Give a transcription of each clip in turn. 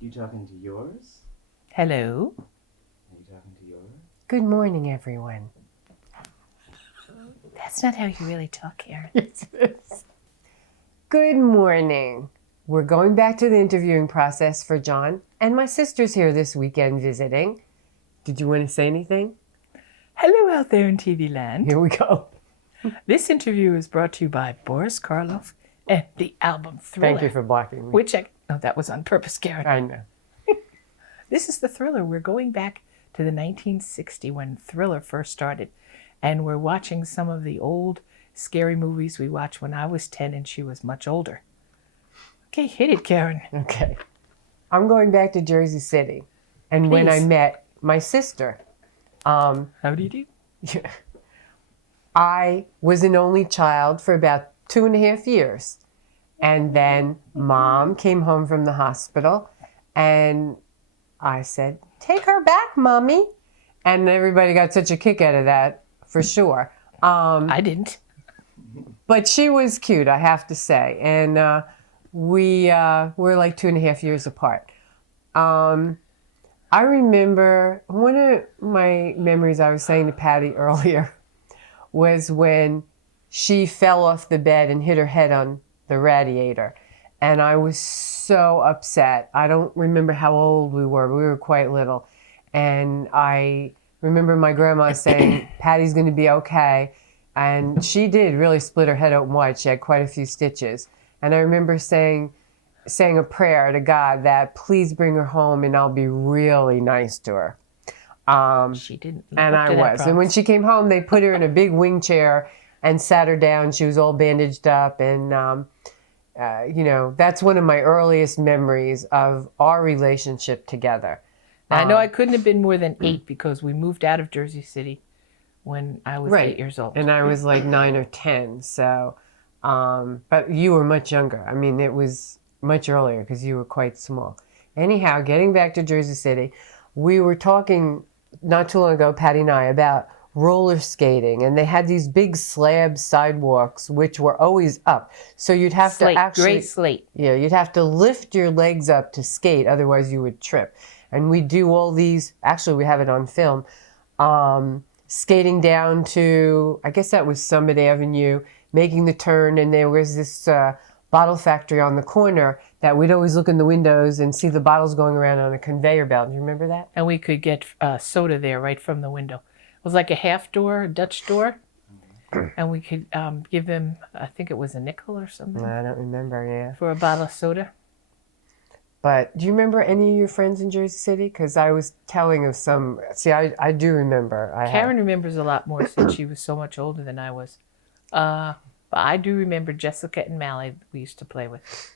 You talking to yours? Hello. Are you talking to yours? Good morning, everyone. That's not how you really talk, Karen. Yes, it is. Good morning. We're going back to the interviewing process for John, and my sister's here this weekend visiting. Did you want to say anything? Hello out there in TV land. Here we go. This interview is brought to you by Boris Karloff and the album Thriller. Thank you for blocking me. Oh, that was on purpose, Karen. I know. This is the Thriller. We're going back to the 1960 when Thriller first started. And we're watching some of the old scary movies we watched when I was 10 and she was much older. Okay, hit it, Karen. Okay. I'm going back to Jersey City. And when I Please. met my sister, How do you do? I was an only child for about 2.5 years. And then Mom came home from the hospital and I said, "Take her back, Mommy." And everybody got such a kick out of that, for sure. I didn't. But she was cute, I have to say. And we were like 2.5 years apart. I remember one of my memories I was saying to Patty earlier was when she fell off the bed and hit her head on the radiator. And I was so upset. I don't remember how old we were, but we were quite little. And I remember my grandma saying, "Patty's going to be okay." And she did really split her head open wide. She had quite a few stitches. And I remember saying a prayer to God that please bring her home and I'll be really nice to her. She didn't. And I was. And when she came home, they put her in a big wing chair and sat her down. She was all bandaged up. And, that's one of my earliest memories of our relationship together. I know I couldn't have been more than 8 because we moved out of Jersey City when I was 8 years old. And I was like 9 or 10. So, but you were much younger. I mean, it was much earlier because you were quite small. Anyhow, getting back to Jersey City, we were talking not too long ago, Patty and I, about roller skating. And they had these big slab sidewalks, which were always up. So you'd have Slate, to actually... gray slate. Yeah, you'd have to lift your legs up to skate. Otherwise, you would trip. And we do all these, actually we have it on film, skating down to, I guess that was Summit Avenue, making the turn, and there was this bottle factory on the corner that we'd always look in the windows and see the bottles going around on a conveyor belt. Do you remember that? And we could get soda there right from the window. It was like a half door, a Dutch door. And we could give them, I think it was a nickel or something. I don't remember, yeah. For a bottle of soda. But do you remember any of your friends in Jersey City? Because I was telling of some. See, I do remember. Karen remembers a lot more since she was so much older than I was. But I do remember Jessica and Mally we used to play with.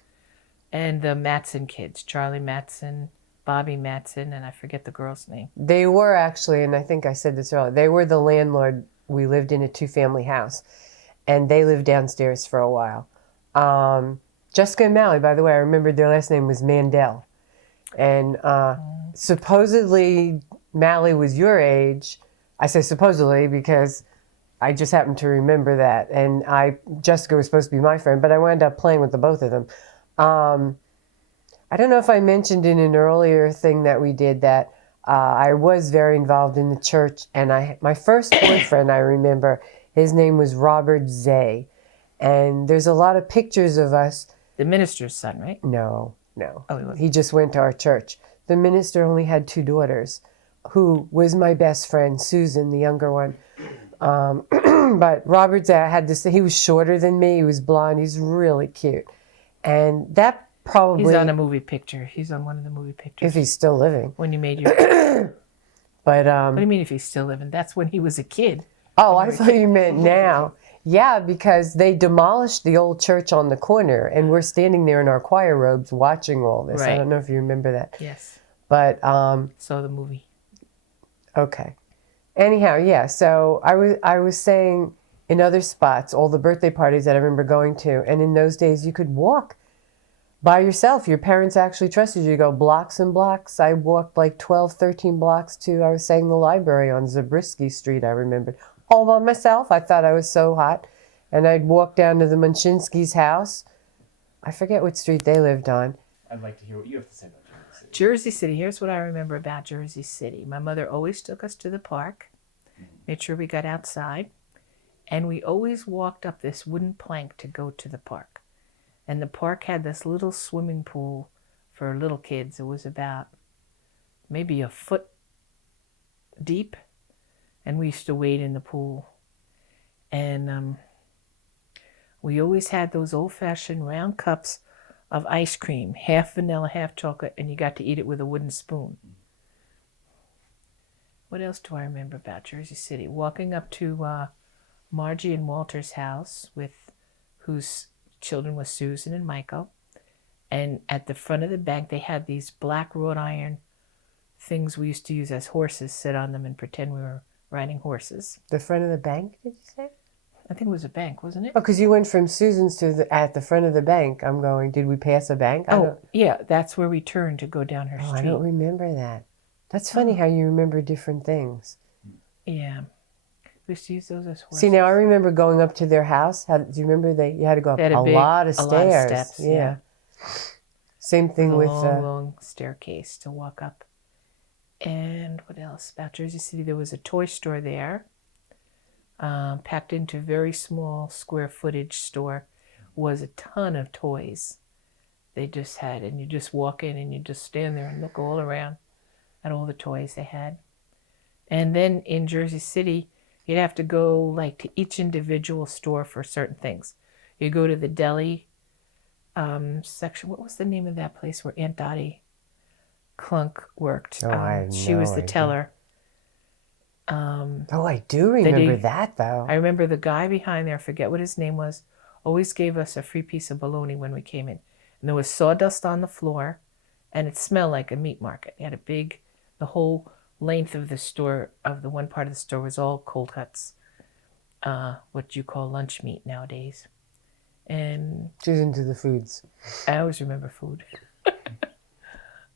And the Matson kids, Charlie Matson, Bobby Matson, and I forget the girl's name. They were actually, and I think I said this earlier, they were the landlord. We lived in a 2-family house. And they lived downstairs for a while. Jessica and Mally, by the way, I remembered their last name was Mandel. And supposedly Mally was your age. I say supposedly because I just happened to remember that. And Jessica was supposed to be my friend, but I wound up playing with the both of them. I don't know if I mentioned in an earlier thing that we did that I was very involved in the church. And my first boyfriend, I remember, his name was Robert Zay. And there's a lot of pictures of us. The minister's son, right? No. Oh, He just went to our church. The minister only had 2 daughters, who was my best friend, Susan, the younger one. But Robert Zay, I had to say, he was shorter than me. He was blonde. He's really cute. And that probably... He's on a movie picture. He's on one of the movie pictures. If he's still living. When you made your... But What do you mean if he's still living? That's when he was a kid. Oh, I thought you meant now. Yeah, because they demolished the old church on the corner, and we're standing there in our choir robes watching all this. Right. I don't know if you remember that. Yes. But, So the movie. okay. Anyhow, yeah, so I was saying in other spots, all the birthday parties that I remember going to, and in those days you could walk by yourself. Your parents actually trusted you to go blocks and blocks. I walked like 12, 13 blocks to, I was saying, the library on Zabriskie Street, I remembered. All by myself. I thought I was so hot. And I'd walk down to the Munchinski's house. I forget what street they lived on. I'd like to hear what you have to say about Jersey City. Jersey City, here's what I remember about Jersey City. My mother always took us to the park, made sure we got outside, and we always walked up this wooden plank to go to the park. And the park had this little swimming pool for little kids. It was about maybe a foot deep, and we used to wade in the pool. And we always had those old-fashioned round cups of ice cream, half vanilla, half chocolate, and you got to eat it with a wooden spoon. What else do I remember about Jersey City? Walking up to Margie and Walter's house, whose children was Susan and Michael, and at the front of the bank they had these black wrought iron things we used to use as horses, sit on them and pretend we were riding horses. The front of the bank, did you say? I think it was a bank, wasn't it? Oh, because you went from Susan's to at the front of the bank. I'm going, did we pass a bank? Yeah, that's where we turned to go down her street. I don't remember that. That's funny how you remember different things. Yeah. We used to use those as horses. See, now I remember going up to their house. Do you remember you had to go up a lot of stairs? A lot of steps, yeah. Same thing with long staircase to walk up. And what else about Jersey City? There was a toy store there, packed into a very small square footage store. Was a ton of toys they just had, and you just walk in and you just stand there and look all around at all the toys they had. And then in Jersey City, you'd have to go like to each individual store for certain things. You go to the deli section. What was the name of that place where Aunt Dottie Clunk worked? She was the teller. I do remember that, though. I remember the guy behind there, I forget what his name was, always gave us a free piece of bologna when we came in. And there was sawdust on the floor, and it smelled like a meat market. It had the whole length of the store, of the one part of the store, was all cold cuts, what you call lunch meat nowadays. And she's into the foods. I always remember food.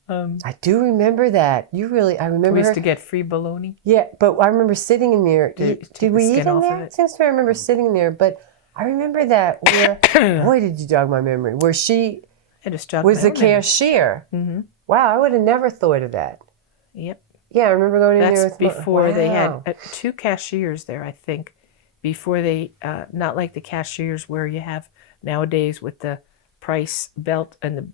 I do remember that. I remember we used to get free bologna. Yeah, but I remember sitting in there. Did we eat in there? Since I remember sitting in there, but I remember that where, boy, did you jog my memory, where she was the cashier. Mm-hmm. Wow, I would have never thought of that. Yep. Yeah, I remember going in there. That's before they had two cashiers there, I think. Before they, not like the cashiers where you have nowadays with the price belt and the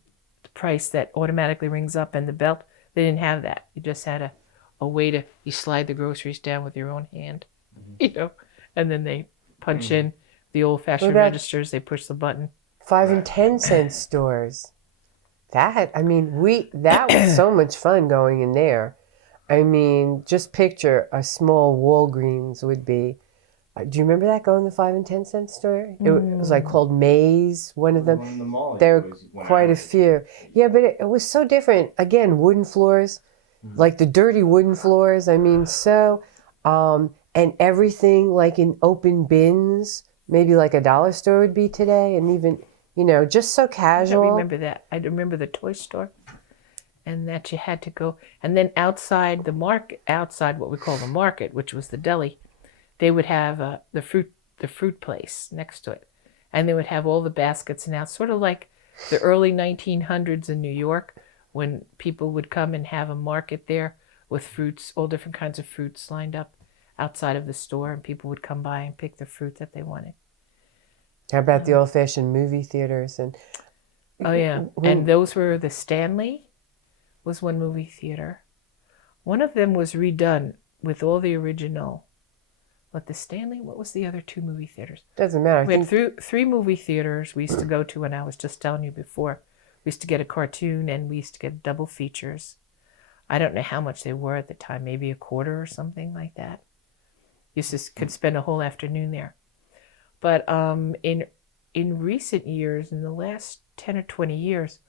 price that automatically rings up and the belt. They didn't have that. You just had a way to, you slide the groceries down with your own hand, and then they punch in the old-fashioned registers. They push the button. 5 and 10 cent stores. That was so much fun going in there. I mean, just picture a small Walgreens would be. Do you remember that, going to the 5 and 10 cent store? It was like called Maze, one of them. One in the mall, there were quite a few. Yeah, but it was so different. Again, wooden floors, like the dirty wooden floors. I mean, and everything like in open bins, maybe like a dollar store would be today, and even, just so casual. I remember that. I remember the toy store, and that you had to go. And then outside the market, outside what we call the market, which was the deli, they would have the fruit place next to it. And they would have all the baskets and out, sort of like the early 1900s in New York, when people would come and have a market there with fruits, all different kinds of fruits lined up outside of the store, and people would come by and pick the fruit that they wanted. How about the old-fashioned movie theaters? Oh, yeah. And those were the Stanley was one movie theater. One of them was redone with all the original. But the Stanley, what was the other two movie theaters? Doesn't matter. We had three movie theaters we used to go to, and I was just telling you before. We used to get a cartoon, and we used to get double features. I don't know how much they were at the time, maybe a quarter or something like that. Could spend a whole afternoon there. But in recent years, in the last 10 or 20 years,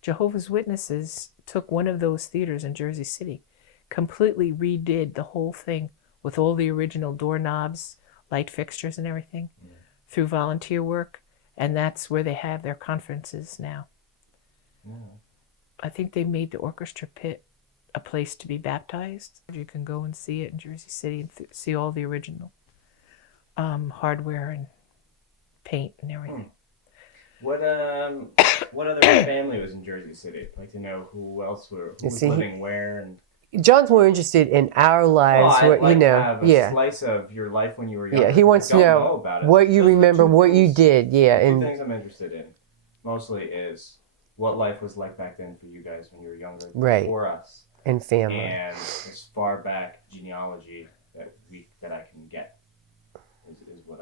Jehovah's Witnesses took one of those theaters in Jersey City, completely redid the whole thing with all the original doorknobs, light fixtures and everything, through volunteer work, and that's where they have their conferences now. I think they made the orchestra pit a place to be baptized. You can go and see it in Jersey City and see all the original hardware and paint and everything. What other family was in Jersey City? I'd like to know who else who was see, living where and. John's more interested in our Well, lives, I'd like to know, have a yeah. slice of your life when you were younger. Yeah, he wants to I don't know about it. what you Those are the remember, two what you things- did, yeah. The two And things I'm interested in, mostly, is what life was like back then for you guys when you were younger, Right. before us, and family. and as far back genealogy that I can get is what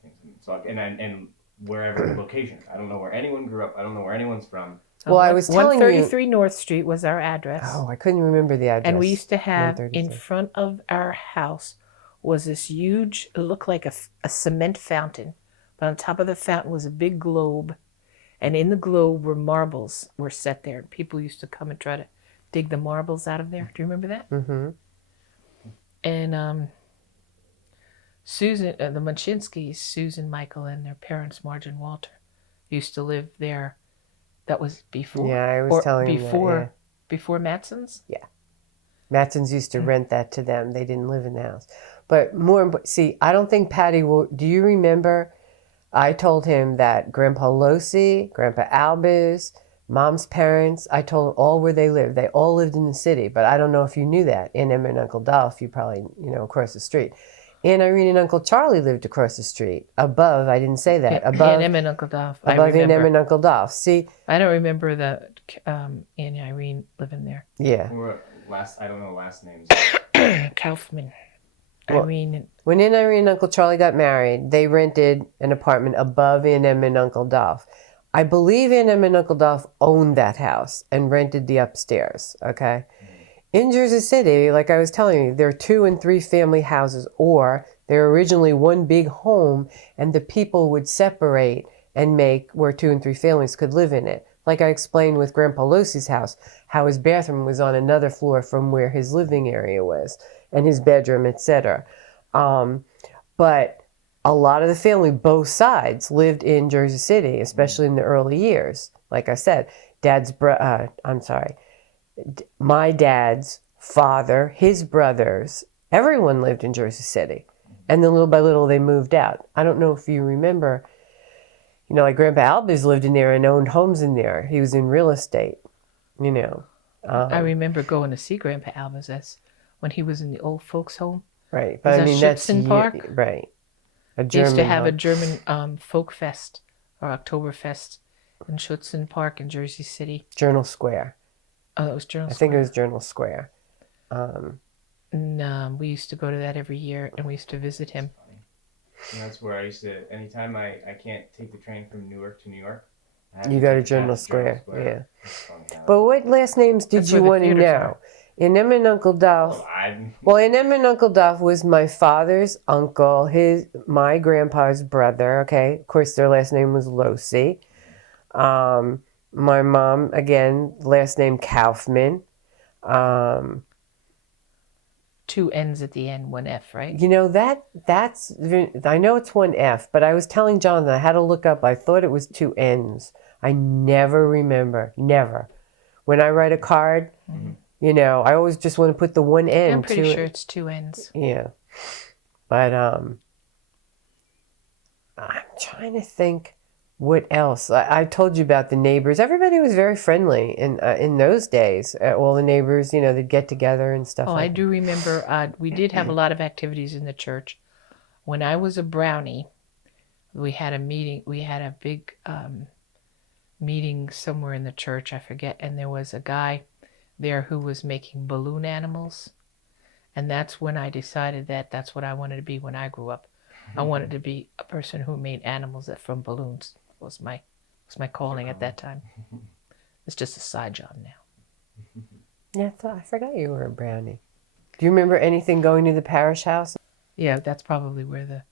two things. So and wherever location. I don't know where anyone grew up. I don't know where anyone's from. Well, I was telling you- 133 North Street was our address. Oh, I couldn't remember the address. And we used to have, in 133. front of our house, was this huge, it looked like a cement fountain. But on top of the fountain was a big globe. And in the globe were marbles were set there. And people used to come and try to dig the marbles out of there. Do you remember that? Mm-hmm. And Susan, the Munchinskys, Susan, Michael, and their parents, Marge and Walter, used to live there. That was before. Yeah, I was telling him that, yeah. Before Matson's? Matson's used to rent that to them. They didn't live in the house. But see, I don't think Patty will. Do you remember? I told him that Grandpa Lohse, Grandpa Albus, Mom's parents, I told him all where they lived. They all lived in the city, but I don't know if you knew that. Aunt Emma and Uncle Dolph, you probably, across the street. Aunt Irene and Uncle Charlie lived across the street. Above, I didn't say that. Above Aunt Emma and Uncle Dolph. Above Aunt Emma and Uncle Dolph. See? I don't remember the Aunt Irene living there. Yeah. I don't know last names. Kaufman. Well, Irene. When Aunt Irene and Uncle Charlie got married, they rented an apartment above Aunt Emma and Uncle Dolph. I believe Aunt Emma and Uncle Dolph owned that house and rented the upstairs, okay? In Jersey City, like I was telling you, there are 2 and 3 family houses, or they're originally one big home, and the people would separate and make where 2 and 3 families could live in it. Like I explained with Grandpa Lohse's house, how his bathroom was on another floor from where his living area was, and his bedroom, etc. But a lot of the family, both sides, lived in Jersey City, especially in the early years. Like I said, my dad's father, his brothers, everyone lived in Jersey City. And then little by little they moved out. I don't know if you remember, like Grandpa Albus lived in there and owned homes in there. He was in real estate, I remember going to see Grandpa Albus when he was in the old folks home. Right. But I mean, that's Park. Right. They used to have a German folk fest or Oktoberfest in Schutzen Park in Jersey City. Journal Square. Oh, it was Journal I Square. think it was Journal Square. And we used to go to that every year, and we used to visit him. And that's where I used to, anytime I can't take the train from Newark to New York, You go to Journal Square, yeah. Yeah. But what last names did That's you where the want to theaters know? Aunt Emma and Uncle Dolph. Well, Aunt Emma and Uncle Dolph was my father's uncle, my grandpa's brother, okay? Of course, their last name was Lohse. My mom, again, last name Kaufman. 2 N's at the end, 1 F, right? That's, I know it's 1 F, but I was telling John that I had to look up. I thought it was 2 N's. I never remember, never. When I write a card, I always just want to put the 1 N. I'm pretty sure it's 2 N's. Yeah. But I'm trying to think what else. I told you about the neighbors. Everybody was very friendly in those days. All the neighbors, they'd get together and stuff I do remember we did have a lot of activities in the church. When I was a brownie, we had a meeting. We had a big meeting somewhere in the church, I forget, and there was a guy there who was making balloon animals. And that's when I decided that that's what I wanted to be when I grew up. I wanted to be a person who made animals from balloons. Was my calling at that time. It's just a side job now. Yeah, I forgot you were a brownie. Do you remember anything going to the parish house? Yeah, that's probably where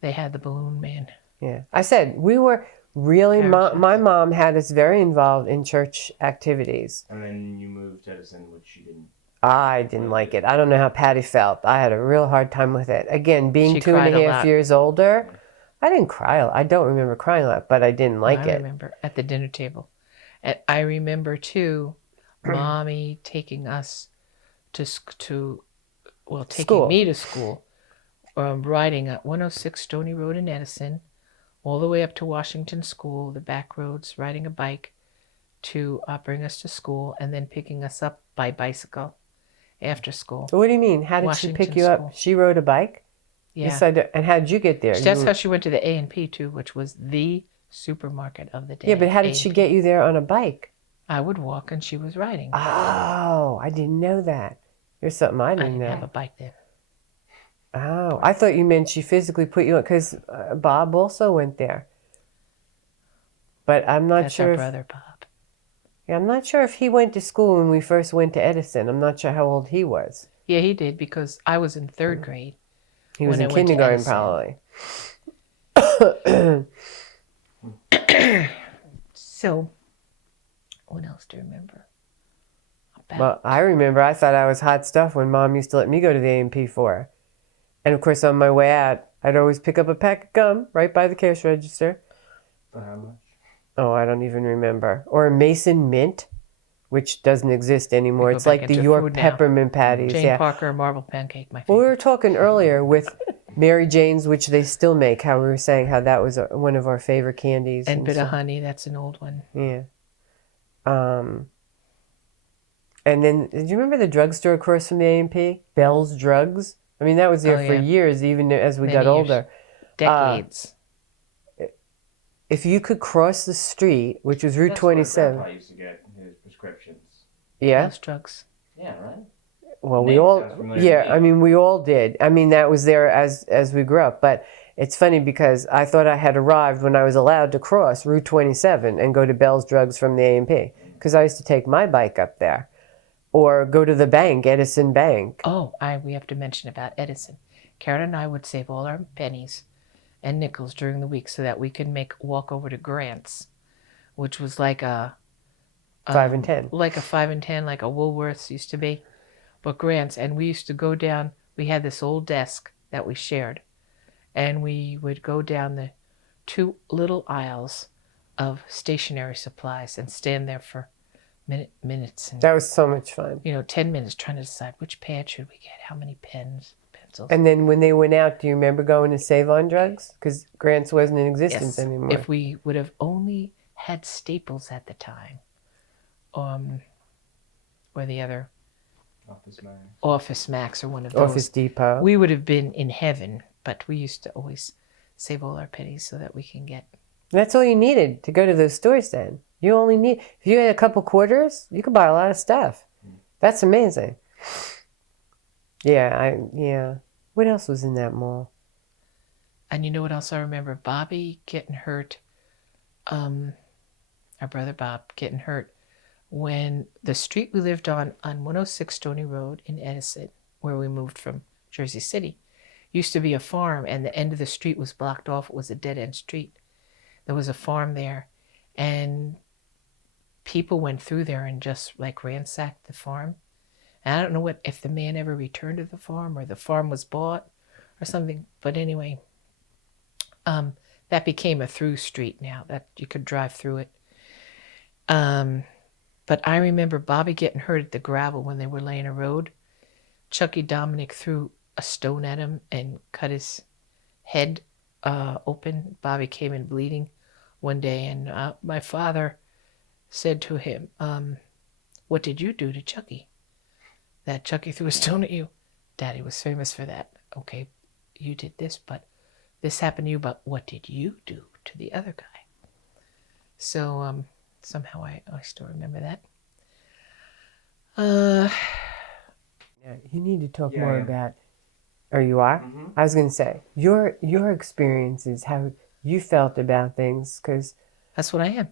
they had the balloon man. Yeah. I said, we were really, my mom had us very involved in church activities. And then you moved to Edison, which she didn't. I didn't like it. I don't know how Patty felt. I had a real hard time with it. Again, being She 2.5 years older, I didn't cry. I don't remember crying a lot, but I didn't like it. I remember at the dinner table. And I remember, too, Mommy taking us taking School. me to school, riding at 106 Stony Road in Edison, all the way up to Washington School, the back roads, riding a bike to bring us to school, and then picking us up by bicycle after school. So what do you mean? How did she pick Washington you School. up? She rode a bike? Yeah. Yes, I do. And how did you get there? That's how she went to the A&P too, which was the supermarket of the day. Yeah, but how did she A&P. get you there on a bike? I would walk and she was riding. Oh, I didn't know that. There's something I I didn't didn't know. have a bike then. Oh, I thought you meant she physically put you on, because Bob also went there. But I'm not That's sure our if, brother Bob. yeah, I'm not sure if he went to school when we first went to Edison. I'm not sure how old he was. Yeah, he did, because I was in third grade. He was When in I went to kindergarten, Edison. probably. So, what else do you remember? About Well, I remember I thought I was hot stuff when Mom used to let me go to the A&P for her. And of course, on my way out, I'd always pick up a pack of gum right by the cash register. For how much? Oh, I don't even remember. Or a Mason Mint, which doesn't exist anymore. We go It's back like the into York food now. peppermint patties. Jane Yeah. Parker marble pancake, my Well, we favorite. were talking earlier with Mary Jane's, which they still make, how we were saying how that was one of our favorite candies. And Bit of stuff. Honey, that's an old one. Yeah. And then, did you remember the drugstore across from the A&P? Bell's Drugs? I mean, that was there Oh, for yeah. years, even as we Many got years. older. Decades. If you could cross the street, which was Route That's where 27. Grandpa used to get his prescriptions. Yeah. Those drugs. Yeah, right? Well, we Name all, sounds familiar yeah, to me. I mean, we all did. I mean, that was there as we grew up. But it's funny because I thought I had arrived when I was allowed to cross Route 27 and go to Bell's Drugs from the A&P, because I used to take my bike up there, or go to the bank, Edison Bank. Oh, we have to mention about Edison. Karen and I would save all our pennies and nickels during the week so that we could walk over to Grant's, which was like a 5 and 10. like a 5 and 10, like a Woolworths used to be, but Grant's. And we used to go down. We had this old desk that we shared, and we would go down the 2 little aisles of stationery supplies and stand there for minutes and That was so much fun. 10 minutes trying to decide which pad should we get, how many pens, pencils. And then when they went out, do you remember going to Save On Drugs? Because Grant's wasn't in existence Yes, anymore. if we would have only had Staples at the time, or the other Office Max. Office Max or one of those, Office Depot. we would have been in heaven. But we used to always save all our pennies so that we can get. That's all you needed to go to those stores then. You only need, if you had a couple quarters, you could buy a lot of stuff. That's amazing. Yeah. What else was in that mall? And you know what else I remember? Bobby getting hurt. Our brother Bob getting hurt when the street we lived on 106 Stony Road in Edison, where we moved from Jersey City, used to be a farm, and the end of the street was blocked off. It was a dead-end street. There was a farm there, and people went through there and just like ransacked the farm. And I don't know if the man ever returned to the farm or the farm was bought or something. But anyway, that became a through street now that you could drive through it. But I remember Bobby getting hurt at the gravel when they were laying a road. Chucky Dominic threw a stone at him and cut his head open. Bobby came in bleeding one day, and my father said to him, "What did you do to Chucky? That Chucky threw a stone at you?" Daddy was famous for that. "Okay, you did this, but this happened to you, but what did you do to the other guy?" So somehow I still remember that. Yeah, you need to talk Yeah, more I am. about. Or you are? Mhm. I was going to say your experiences, how you felt about things, because That's what I am.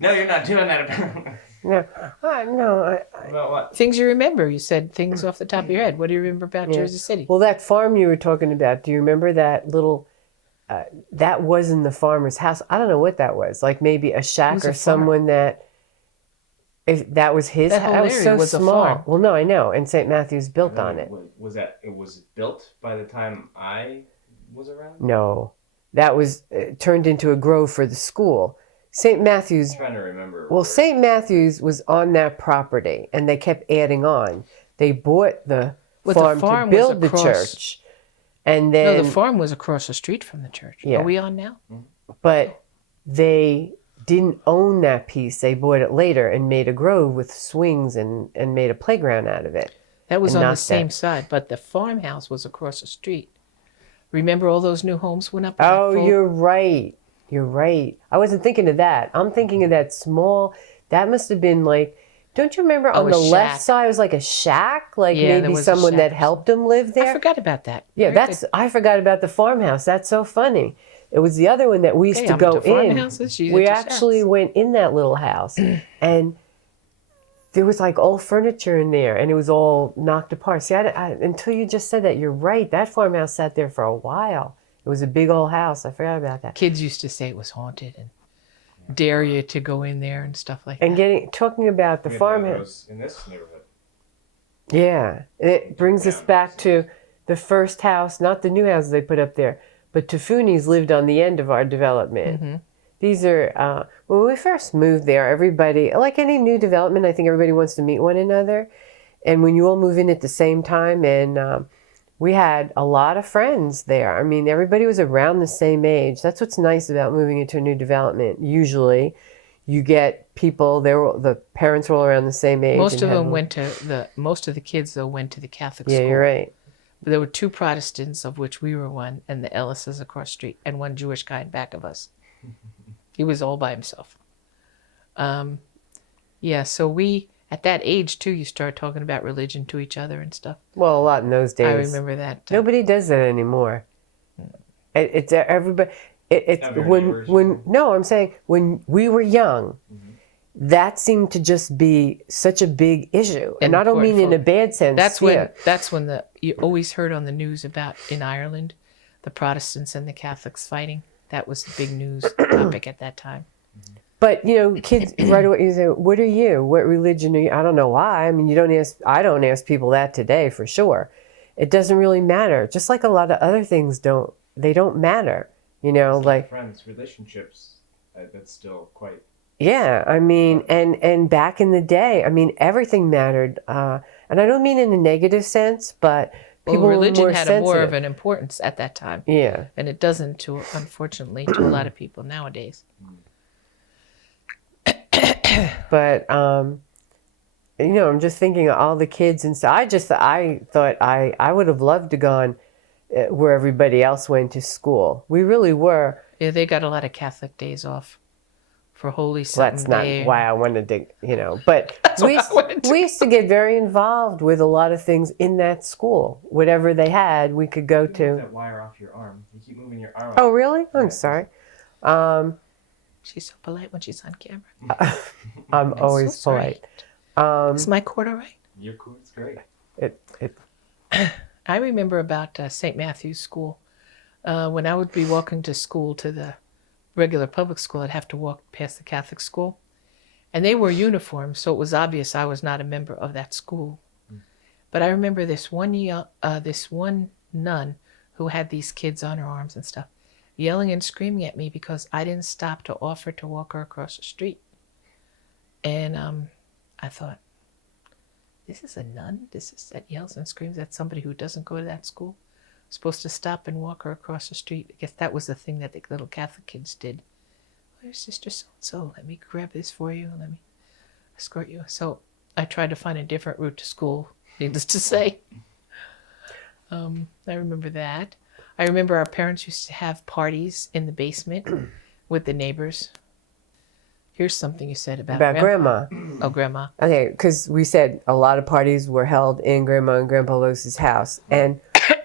No, you're not doing that. no, About what? Things you remember. You said things off the top of your head. What do you remember about Yeah. Jersey City? Well, that farm you were talking about, do you remember that little, that wasn't the farmer's house. I don't know what that was. Like maybe a shack was or a farm. someone that, if that was his That house. whole That was area so was a small. farm. Well, no, I know. And St. Matthew's built on it. Was that? It was built by the time I was around. No, that was turned into a grove for the school. St. Matthew's. I'm trying to remember. Well, where- St. Matthew's was on that property, and they kept adding on. They bought the Well, the farm farm to was build the across- church. And No, then, the farm was across the street from the church. Yeah. Are we on now? but they didn't own that piece. They bought it later and made a grove with swings and made a playground out of it. That was And on the not same that. side, but the farmhouse was across the street. Remember all those new homes went up? in that Oh, full- you're right. You're right. I wasn't thinking of that. I'm thinking of that small, that must have been like, don't you remember on a the left shack. side it was like a shack? Like Yeah, there maybe was a someone that shack. helped him live there? I forgot about that. Yeah, Very that's good. I forgot about the farmhouse. That's so funny. It was the other one that we used Okay, to I'm go into in. farmhouses, she's We into actually shacks. went in that little house and there was like old furniture in there and it was all knocked apart. See, until you just said that, you're right. That farmhouse sat there for a while. It was a big old house. I forgot about that. Kids used to say it was haunted and dare you to go in there and stuff like And that. talking about the We had one of farmhouse. those in this neighborhood. Yeah, it brings us back to the first house, not the new houses they put up there, but Tafuni's lived on the end of our development. These are, when we first moved there, everybody, like any new development, I think everybody wants to meet one another. And when you all move in at the same time, and we had a lot of friends there. I mean, everybody was around the same age. That's what's nice about moving into a new development. Usually, you get people, the parents were all around the same age. Most and of had them little- went to most of the kids though went to the Catholic Yeah, school. you're right. But there were two Protestants, of which we were one, and the Ellises across the street, and one Jewish guy in back of us. He was all by himself. Yeah, so we, at that age too, you start talking about religion to each other and stuff. Well, a lot in those days. I remember that. Nobody does that anymore. It's everybody. It's Not very when diverse. no, I'm saying when we were young, that seemed to just be such a big issue, and I don't mean in a bad sense. That's when you always heard on the news about in Ireland, the Protestants and the Catholics fighting. That was the big news topic at that time. But you know, kids right away you say, "What are you? What religion are you?" I don't know why. I mean, you don't ask. I don't ask people that today for sure. It doesn't really matter. Just like a lot of other things don't. They don't matter. You know, like friends, relationships. That's still quite. yeah. I mean, and back in the day, I mean, everything mattered. And I don't mean in a negative sense, but people religion were more had sensitive. more of an importance at that time. Yeah. And it doesn't, unfortunately, to a lot of people nowadays. But you know, I'm just thinking of all the kids and stuff. I thought I would have loved to gone where everybody else went to school. We really were. Yeah, they got a lot of Catholic days off for Holy Well, something that's not day. why I wanted to, you know. But what I wanted to we used to get very involved with a lot of things in that school. Whatever they had, we could go Move to. that wire off your arm. You keep moving your arm. Oh, really? I'm Yeah. sorry. She's so polite when she's on camera. I'm always so sorry. polite. Is my cord all right? Your cord's great. It I remember about St. Matthew's School. When I would be walking to school, to the regular public school, I'd have to walk past the Catholic school. And they wore uniforms, so it was obvious I was not a member of that school. But I remember this one nun who had these kids on her arms and stuff, yelling and screaming at me because I didn't stop to offer to walk her across the street. And I thought, this is a nun? That yells and screams at somebody who doesn't go to that school? Supposed to stop and walk her across the street. I guess that was the thing that the little Catholic kids did. Where's Sister So-and-so? Let me grab this for you. Let me escort you. So I tried to find a different route to school, needless to say. I remember that. I remember our parents used to have parties in the basement with the neighbors. Here's something you said about Grandma. Oh, Grandma. Okay, because we said a lot of parties were held in Grandma and Grandpa Lose's house. And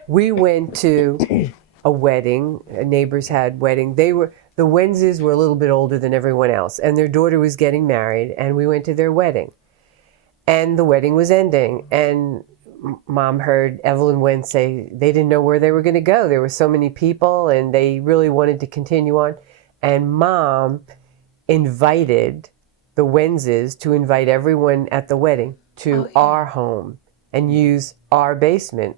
we went to a wedding. Neighbors had wedding. The Wenses were a little bit older than everyone else. And their daughter was getting married. And we went to their wedding. And the wedding was ending. And Mom heard Evelyn Wen say they didn't know where they were going to go. There were so many people. And they really wanted to continue on. And Mom invited the Wenses to invite everyone at the wedding to our home and use our basement.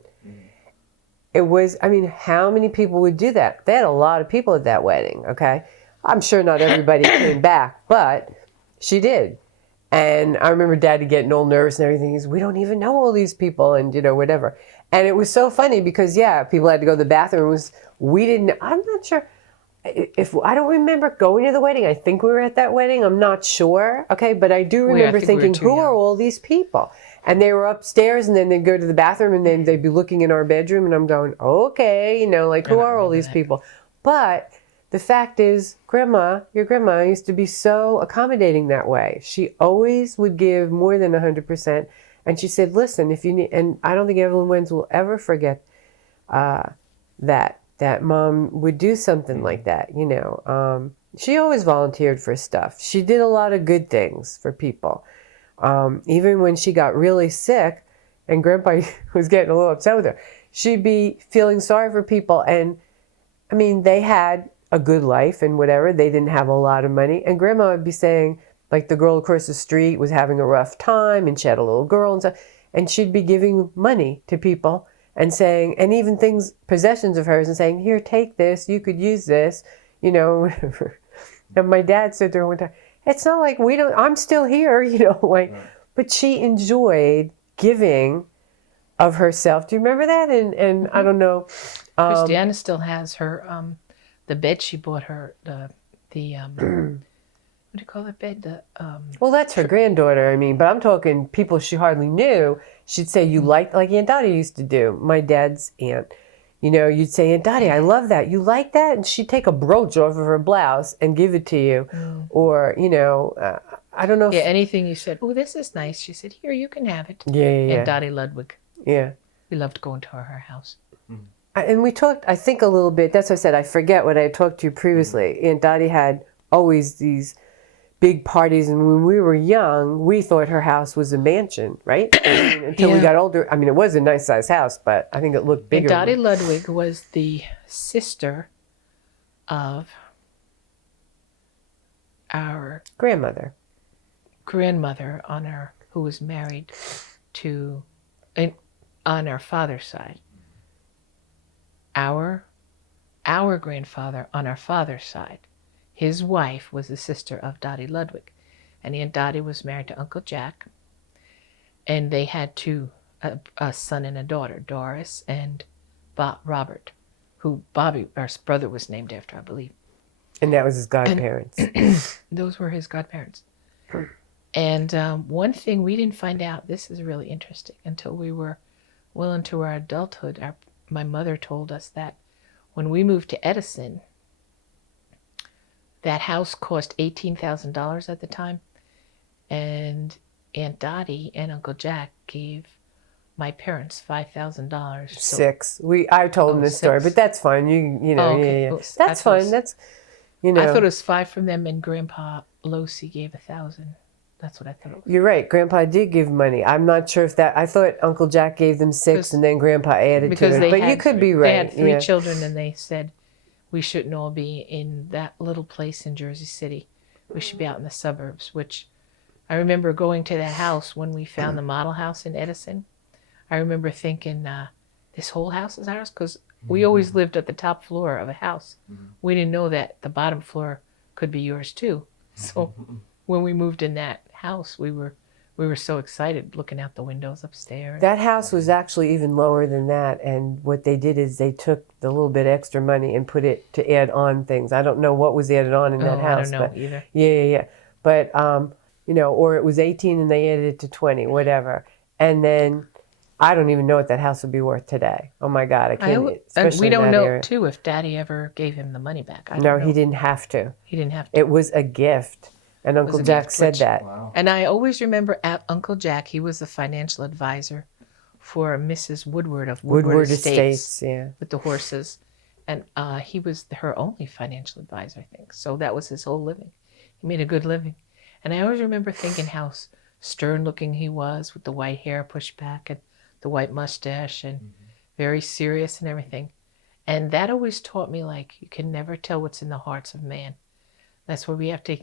It was, I mean, how many people would do that? They had a lot of people at that wedding, okay? I'm sure not everybody came back, but she did. And I remember Daddy getting all nervous and everything. He's, we don't even know all these people and, you know, whatever. And it was so funny because, yeah, people had to go to the bathroom. I'm not sure if, I don't remember going to the wedding. I think we were at that wedding. I'm not sure. Okay. But I do remember thinking, who are all these people? And they were upstairs, and then they'd go to the bathroom, and then they'd be looking in our bedroom, and I'm going, okay, like, who are all these people? But the fact is, your grandma used to be so accommodating that way. She always would give more than 100%. And she said, listen, if you need, and I don't think Evelyn Wenz will ever forget that Mom would do something like that, She always volunteered for stuff. She did a lot of good things for people. Even when she got really sick and Grandpa was getting a little upset with her, she'd be feeling sorry for people. And, I mean, they had a good life and whatever. They didn't have a lot of money. And Grandma would be saying, like, the girl across the street was having a rough time and she had a little girl and stuff. And she'd be giving money to people and saying, and even possessions of hers, and saying, here, take this. You could use this, whatever. And my dad said to her one time, it's not like I'm still here, like, but she enjoyed giving of herself. Do you remember that? And I don't know. Christiana still has her, the bed she bought her, the what do you call that bed? Well, that's her granddaughter, but I'm talking people she hardly knew. She'd say, you like Aunt Dottie used to do, my dad's aunt. You'd say, Aunt Dottie, I love that. You like that? And she'd take a brooch off of her blouse and give it to you. Or, I don't know. Anything you said, oh, this is nice. She said, here, you can have it. Yeah. Aunt Dottie Ludwig. Yeah. We loved going to her house. And we talked, I think, a little bit. That's what I said. I forget what I talked to you previously. Aunt Dottie had always these big parties, and when we were young, we thought her house was a mansion, right? Until we got older. It was a nice sized house, but I think it looked bigger. And Dottie Ludwig was the sister of our grandmother who was married to, on our father's side. Our grandfather on our father's side. His wife was the sister of Dottie Ludwig, and Aunt Dottie was married to Uncle Jack, and they had a son and a daughter, Doris and Robert, who our brother, was named after, I believe. And that was his godparents. Those were his godparents. And one thing we didn't find out, this is really interesting, until we were well into our adulthood. My mother told us that when we moved to Edison, that house cost $18,000 at the time, and Aunt Dottie and Uncle Jack gave my parents $5,000. Six. I told them this story, but that's fine. Yeah. That's fine. That's, I thought it was 5 from them, and Grandpa Lohse gave $1,000. That's what I thought it was. You're right. Grandpa did give money. I'm not sure if I thought Uncle Jack gave them 6, and then Grandpa added to it. But you could be right. They had 3 children, and they said, we shouldn't all be in that little place in Jersey City. We should be out in the suburbs, which I remember going to that house when we found the model house in Edison. I remember thinking, this whole house is ours? Because we always lived at the top floor of a house. We didn't know that the bottom floor could be yours too. So when we moved in that house, we were so excited looking out the windows upstairs. That house was actually even lower than that, and what they did is they took the little bit extra money and put it to add on things. I don't know what was added on in that house. I don't know either. Yeah. But, or it was 18 and they added it to 20, whatever. And then I don't even know what that house would be worth today. Oh my God, I can't. We don't know, too, if Daddy ever gave him the money back. No, he didn't have to. He didn't have to. It was a gift. And Uncle Jack said that. Wow. And I always remember Uncle Jack, he was the financial advisor for Mrs. Woodward of Woodward Estates, with the horses. And he was her only financial advisor, I think. So that was his whole living. He made a good living. And I always remember thinking how stern looking he was, with the white hair pushed back and the white mustache, and very serious and everything. And that always taught me, like, you can never tell what's in the hearts of man. That's where we have to,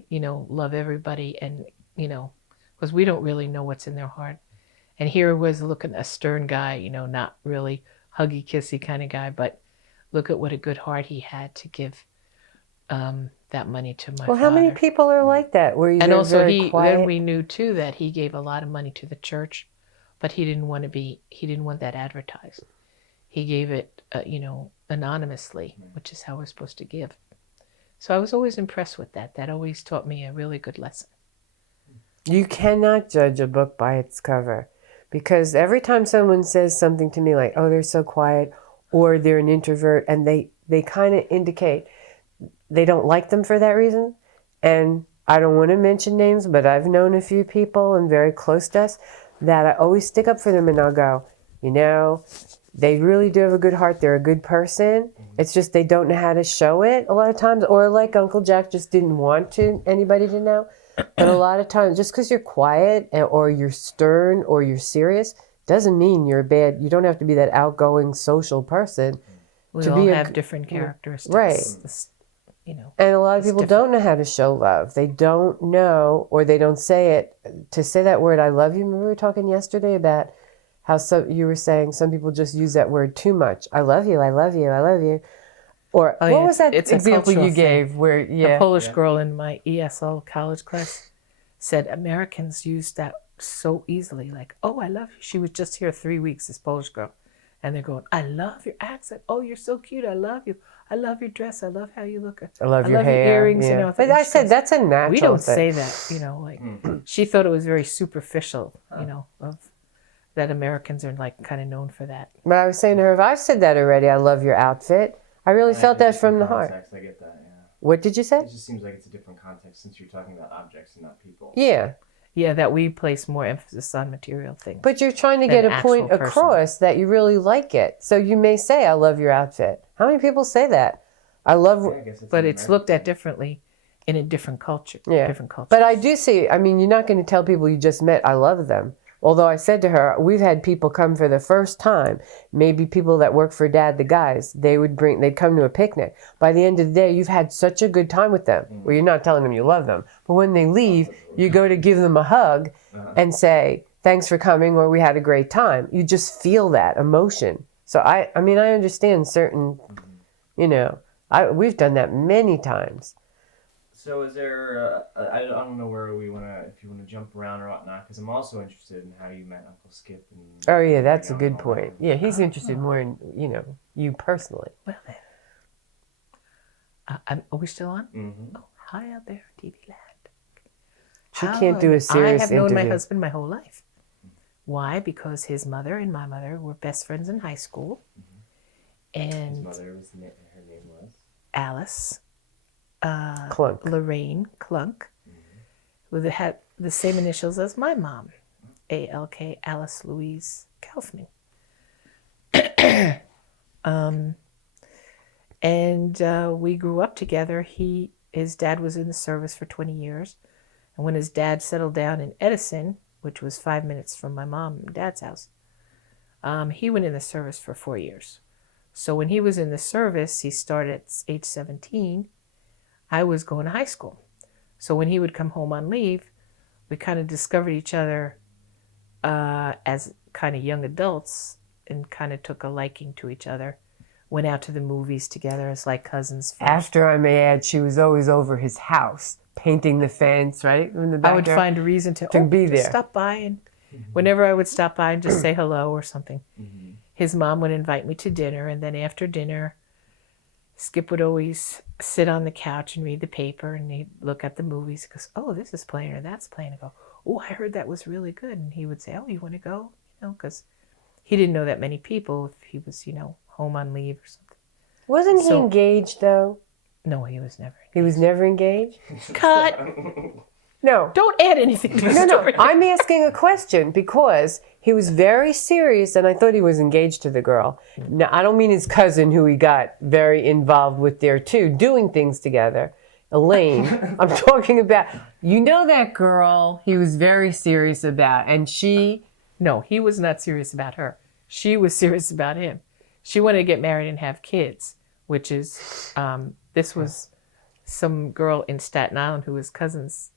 love everybody, and, because we don't really know what's in their heart. And here was looking a stern guy, not really huggy, kissy kind of guy, but look at what a good heart he had to give that money to my father. Well, how many people are like that? Where and also then we knew too that he gave a lot of money to the church, but he didn't want that advertised. he gave it, anonymously, which is how we're supposed to give. So I was always impressed with that. That always taught me a really good lesson. You cannot judge a book by its cover, because every time someone says something to me like, oh, they're so quiet, or they're an introvert, and they kind of indicate they don't like them for that reason. And I don't want to mention names, but I've known a few people and very close to us that I always stick up for them, and I'll go, they really do have a good heart. They're a good person. It's just they don't know how to show it a lot of times. Or like Uncle Jack just didn't want anybody to know. But a lot of times, just because you're quiet or you're stern or you're serious doesn't mean you're bad. You don't have to be that outgoing social person. We all have different characteristics. Right. And a lot of people don't know how to show love. They don't know, or they don't say it. To say that word, I love you. Remember we were talking yesterday about how you were saying some people just use that word too much. I love you, I love you, I love you. Or what was that example you gave where, a Polish girl in my ESL college class said Americans use that so easily. Like, oh, I love you. She was just here 3 weeks, this Polish girl. And they're going, I love your accent. Oh, you're so cute. I love you. I love your dress. I love how you look. I love your hair. Earrings. Yeah. But I said that's a natural We don't thing. say that, She thought it was very superficial, of that Americans are like kind of known for that. But I was saying to her, if I've said that already, I love your outfit. I really felt that from the heart. I get that, yeah. What did you say? It just seems like it's a different context since you're talking about objects and not people. Yeah. Yeah, that we place more emphasis on material things. But you're trying to get a point across that you really like it. So you may say, I love your outfit. How many people say that? I love... Yeah, but it's looked at differently in a different culture. Yeah. Different culture. But I do see, you're not going to tell people you just met, I love them. Although I said to her, we've had people come for the first time, maybe people that work for Dad, the guys, they'd come to a picnic. By the end of the day, you've had such a good time with them. Well, you're not telling them you love them. But when they leave, you go to give them a hug and say, thanks for coming, or we had a great time. You just feel that emotion. So I understand certain, we've done that many times. So is there, I don't know where if you want to jump around or whatnot, because I'm also interested in how you met Uncle Skip. Oh yeah, that's a good point. Yeah, he's interested more in, you personally. Well then, are we still on? Mm-hmm. Oh, hi out there, TV land. She can't do a serious interview. I have known my husband my whole life. Why? Because his mother and my mother were best friends in high school. Mm-hmm. And his mother her name was? Alice. Clunk. Lorraine Clunk, who had the same initials as my mom, A-L-K, Alice Louise Kaufman. And we grew up together. His dad was in the service for 20 years. And when his dad settled down in Edison, which was 5 minutes from my mom and dad's house, he went in the service for 4 years. So when he was in the service, he started at age 17. I was going to high school. So when he would come home on leave, we kind of discovered each other as kind of young adults and kind of took a liking to each other. Went out to the movies together as like cousins first. After, I may add, she was always over his house, painting the fence, right? In the back I would find a reason to be there. Stop by. And whenever I would stop by and just say hello or something. Mm-hmm. His mom would invite me to dinner, and then after dinner, Skip would always sit on the couch and read the paper, and he'd look at the movies. He goes, oh, this is playing or that's playing. I go, oh, I heard that was really good. And he would say, oh, you want to go? Because he didn't know that many people if he was, home on leave or something. Wasn't he engaged, though? No, he was never engaged. He was never engaged? Cut! No. Don't add anything to the story. No, I'm asking a question because he was very serious, and I thought he was engaged to the girl. Now, I don't mean his cousin, who he got very involved with there, too, doing things together. Elaine. I'm talking about, that girl he was very serious about, and she... No, he was not serious about her. She was serious about him. She wanted to get married and have kids, which is, this was some girl in Staten Island who his cousins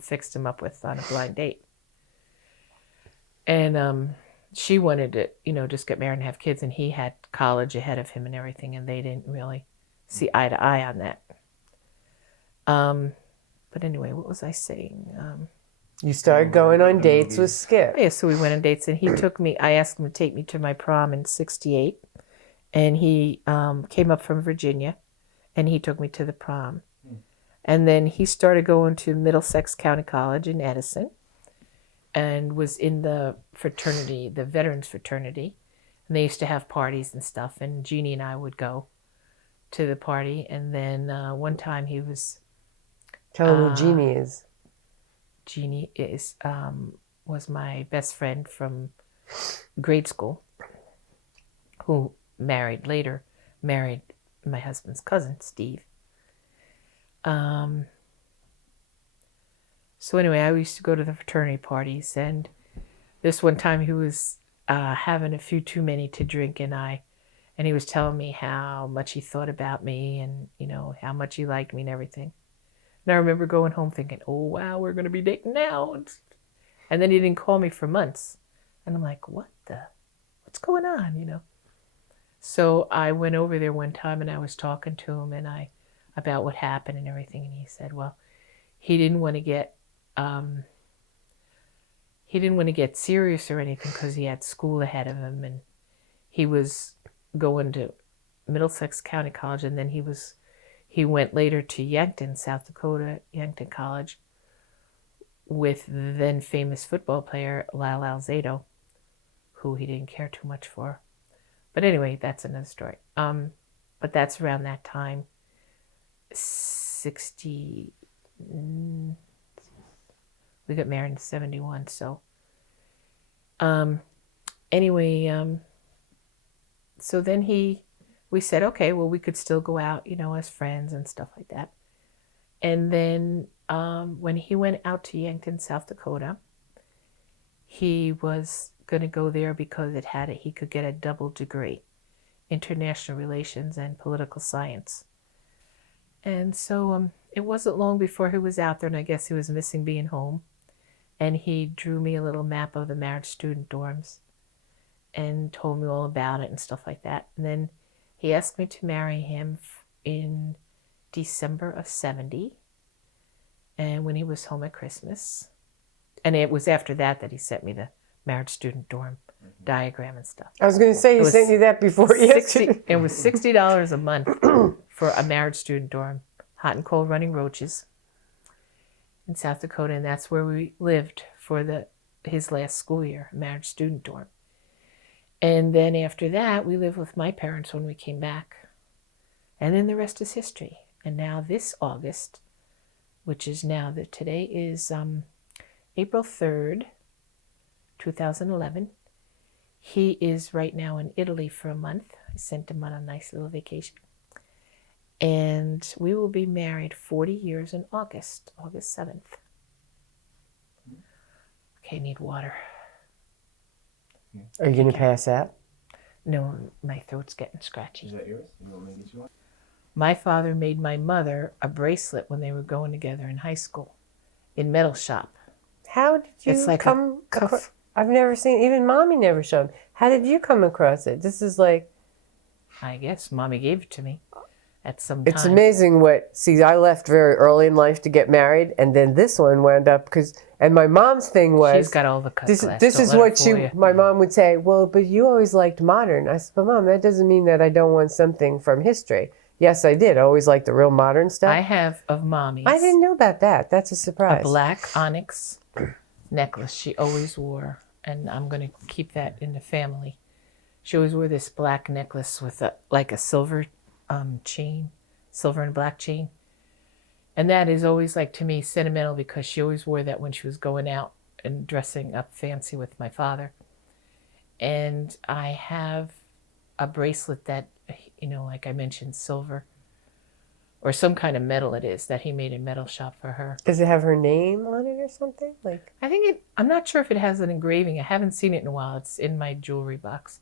fixed him up with on a blind date. And she wanted to, just get married and have kids, and he had college ahead of him and everything, and they didn't really see eye to eye on that. But anyway, what was I saying? You started going on dates with Skip. Yeah, so we went on dates, and he took me, I asked him to take me to my prom in 1968. and he came up from Virginia, and he took me to the prom. And then he started going to Middlesex County College in Edison, and was in the fraternity, the veterans fraternity. And they used to have parties and stuff, and Jeannie and I would go to the party. And then one time he was... Tell him who Jeannie is. Jeannie was my best friend from grade school, who later married my husband's cousin, Steve. So anyway, I used to go to the fraternity parties, and this one time he was having a few too many to drink, and he was telling me how much he thought about me, and how much he liked me and everything. And I remember going home thinking, oh wow, we're going to be dating now. And then he didn't call me for months, and I'm like, what's going on, So I went over there one time, and I was talking to him, and about what happened and everything, and he said, well, he didn't want to get serious or anything because he had school ahead of him, and he was going to Middlesex County College, and then he went later to Yankton, South Dakota, Yankton College, with the then famous football player Lyle Alzado, who he didn't care too much for. But anyway, that's another story. But that's around that time, 60. We got married in 71. So, anyway, so then we said, okay, well, we could still go out, as friends and stuff like that. And then when he went out to Yankton, South Dakota, he was going to go there because he could get a double degree, international relations and political science. And so it wasn't long before he was out there, and I guess he was missing being home. And he drew me a little map of the marriage student dorms and told me all about it and stuff like that. And then he asked me to marry him in December of 70, and when he was home at Christmas. And it was after that he sent me the marriage student dorm diagram and stuff. I was going to say, he sent you that before yesterday. It was $60 a month for a marriage student dorm, hot and cold running roaches in South Dakota, and that's where we lived for his last school year, marriage student dorm. And then after that, we lived with my parents when we came back. And then the rest is history. And now this August, which is today is April 3rd, 2011. He is right now in Italy for a month. I sent him on a nice little vacation. And we will be married 40 years in August 7th. Okay, need water. Are you going to pass out? No, my throat's getting scratchy. Is that yours? You want me to get you one? My father made my mother a bracelet when they were going together in high school in metal shop. How did you It's like come across? I've never seen, even Mommy never showed me. How did you come across it? This is like... I guess Mommy gave it to me at some time. It's amazing I left very early in life to get married, and then this one wound up and my mom's thing was... She's got all the cut glass. This is what my mom would say, well, but you always liked modern. I said, but Mom, that doesn't mean that I don't want something from history. Yes, I did. I always liked the real modern stuff. I have of Mommy's. I didn't know about that. That's a surprise. A black onyx necklace she always wore, and I'm going to keep that in the family. She always wore this black necklace with a silver chain, silver and black chain. And that is always, to me, sentimental because she always wore that when she was going out and dressing up fancy with my father. And I have a bracelet that, like I mentioned, silver or some kind of metal it is that he made in metal shop for her. Does it have her name on it or something? I think I'm not sure if it has an engraving. I haven't seen it in a while. It's in my jewelry box,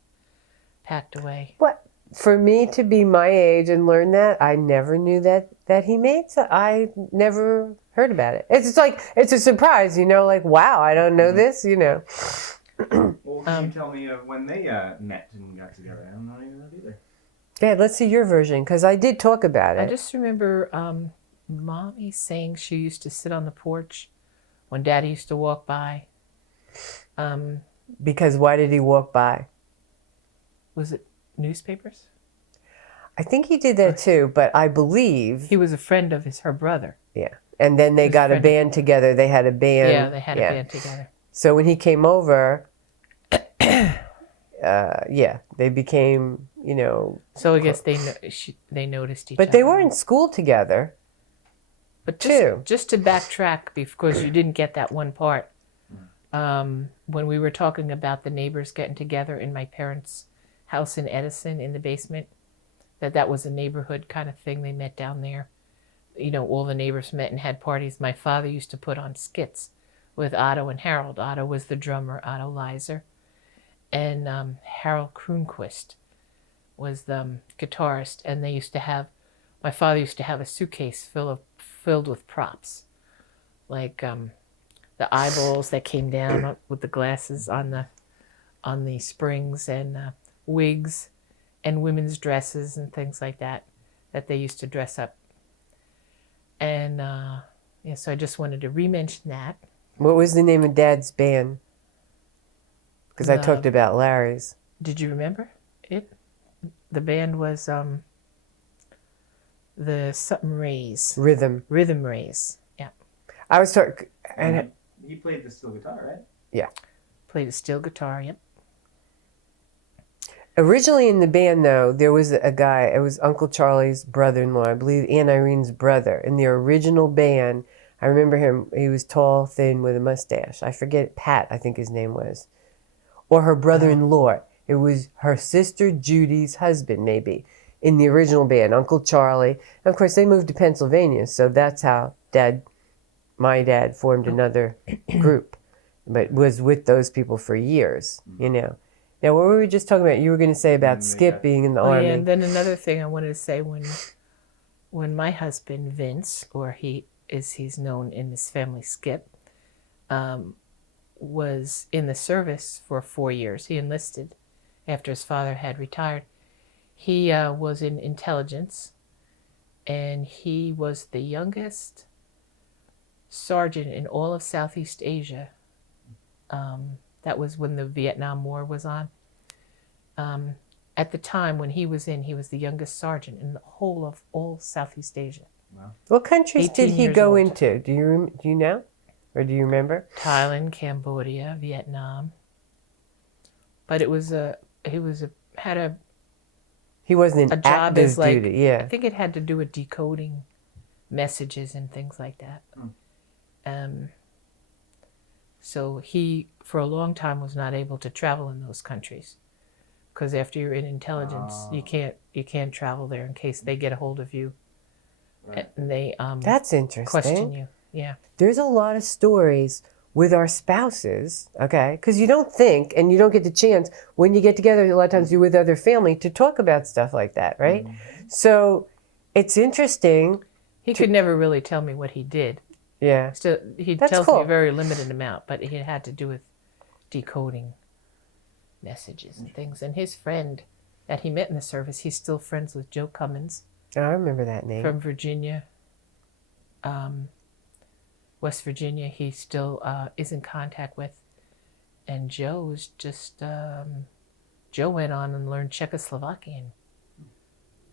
packed away. What? For me to be my age and learn that, I never knew that he made. So I never heard about it. It's a surprise, wow, I don't know this, Well, can you tell me when they met and got together? I don't know any of that either. Yeah, let's see your version, because I did talk about it. I just remember Mommy saying she used to sit on the porch when Daddy used to walk by. Because why did he walk by? Was it newspapers? I think he did that too, but I believe He was a friend of her brother. yeah. And then they His got a friend. band together. They had a band. Yeah, they had a band together. So when he came over, they became, So I guess they noticed each other. But they were in school together. But too. just to backtrack, because you didn't get that one part, when we were talking about the neighbors getting together in my parents' house in Edison in the basement, that was a neighborhood kind of thing. They met down there. All the neighbors met and had parties. My father used to put on skits with Otto and Harold. Otto was the drummer, Otto Leiser, and Harold Kroonquist was the guitarist. And my father used to have a suitcase filled with props, like the eyeballs that came down with the glasses on the springs, and wigs, and women's dresses and things like that they used to dress up. And so I just wanted to re-mention that. What was the name of Dad's band? Because I talked about Larry's. Did you remember it? The band was the something Rays. Rhythm Rays. Yeah. I was talking. And he played the steel guitar, right? Yeah. Played a steel guitar. Yep. Originally in the band, though, there was a guy. It was Uncle Charlie's brother-in-law, I believe, Aunt Irene's brother. In the original band, I remember him. He was tall, thin, with a mustache. I forget. Pat, I think his name was, or her brother-in-law. It was her sister Judy's husband, maybe, in the original band, Uncle Charlie. And of course, they moved to Pennsylvania, so that's how my dad formed another group, but was with those people for years, Now, what were we just talking about? You were going to say about Skip being in the Army. Yeah, and then another thing I wanted to say, when my husband, Vince, or he's known in this family, Skip, was in the service for 4 years. He enlisted after his father had retired. He was in intelligence, and he was the youngest sergeant in all of Southeast Asia. That was when the Vietnam War was on. At the time when he was the youngest sergeant in the whole of all Southeast Asia. Wow. What countries did 18 he years go old. into? Do you know? Or do you remember? Thailand, Cambodia, Vietnam. But he wasn't in a job active as like, duty, yeah. I think it had to do with decoding messages and things like that. So he, for a long time, was not able to travel in those countries, because after you're in intelligence, you can't travel there in case they get a hold of you, Right. and they That's interesting. question you. Yeah. There's a lot of stories with our spouses, okay? Because you don't think, and you don't get the chance, when you get together, a lot of times you're with other family, to talk about stuff like that, right? Mm-hmm. So it's interesting. He could never really tell me what he did. Yeah. Still, he That's tells cool. me a very limited amount, but it had to do with decoding messages and things. And his friend that he met in the service, he's still friends with Joe Cummins Oh, I remember that name. from Virginia, West Virginia. He still is in contact with. And Joe was just, Joe went on and learned Czechoslovakian,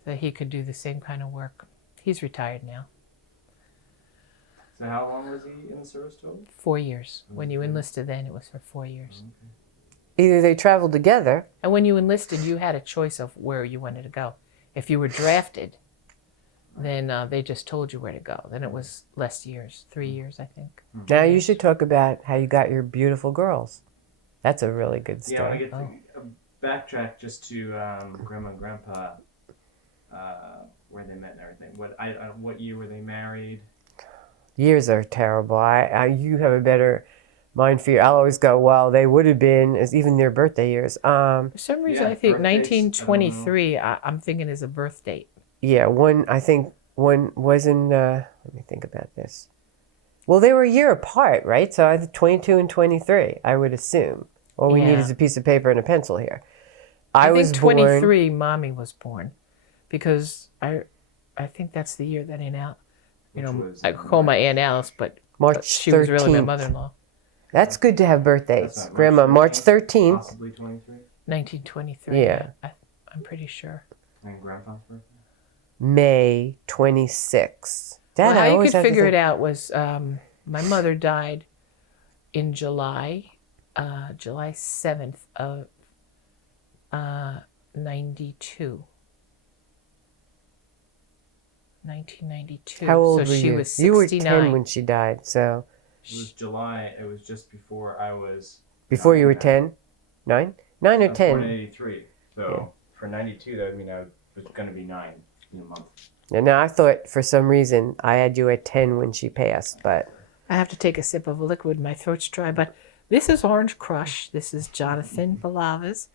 so he could do the same kind of work. He's retired now. So how long was he in the service total? 4 years. When you enlisted then, it was for 4 years. Either they traveled together. And when you enlisted, you had a choice of where you wanted to go. If you were drafted, then they just told you where to go. Then it was less years, 3 years, I think. Now you should talk about how you got your beautiful girls. That's a really good story. Yeah, I get to backtrack just to Grandma and Grandpa, where they met and everything. What year were they married? Years are terrible. You have a better mind for you. I'll always go, well, they would have been, as even their birthday years. For some reason, Yeah, I think birthdays, 1923, I'm thinking is a birth date. Yeah, I think one was in, let me think about this. Well, they were a year apart, right? So I think 22 and 23, I would assume. All we need Yeah. is a piece of paper and a pencil here. I was think born, 23, Mommy was born, because I think that's the year that Aunt Alice, I call my Aunt Alice, but March she was really my 13th. mother-in-law. That's good to have birthdays. That's not Grandma, March 13th. Possibly 23. 1923. Yeah. I'm pretty sure. And grandpa's birthday? May 26th. Dad, Well, how I you always could have to figure think- it out was my mother died in July 7th of 92. 1992. How old so were she you? was You were 69. 10 when she died, so It was July. It was just before I was. before you were 9. 10? 9? 9 or I was born in 10? '83. So for '92, that would mean I was going to be 9 in a month. And now I thought for some reason I had you at 10 when she passed, but I have to take a sip of a liquid. My throat's dry. But this is Orange Crush. This is Jonathan Bulava's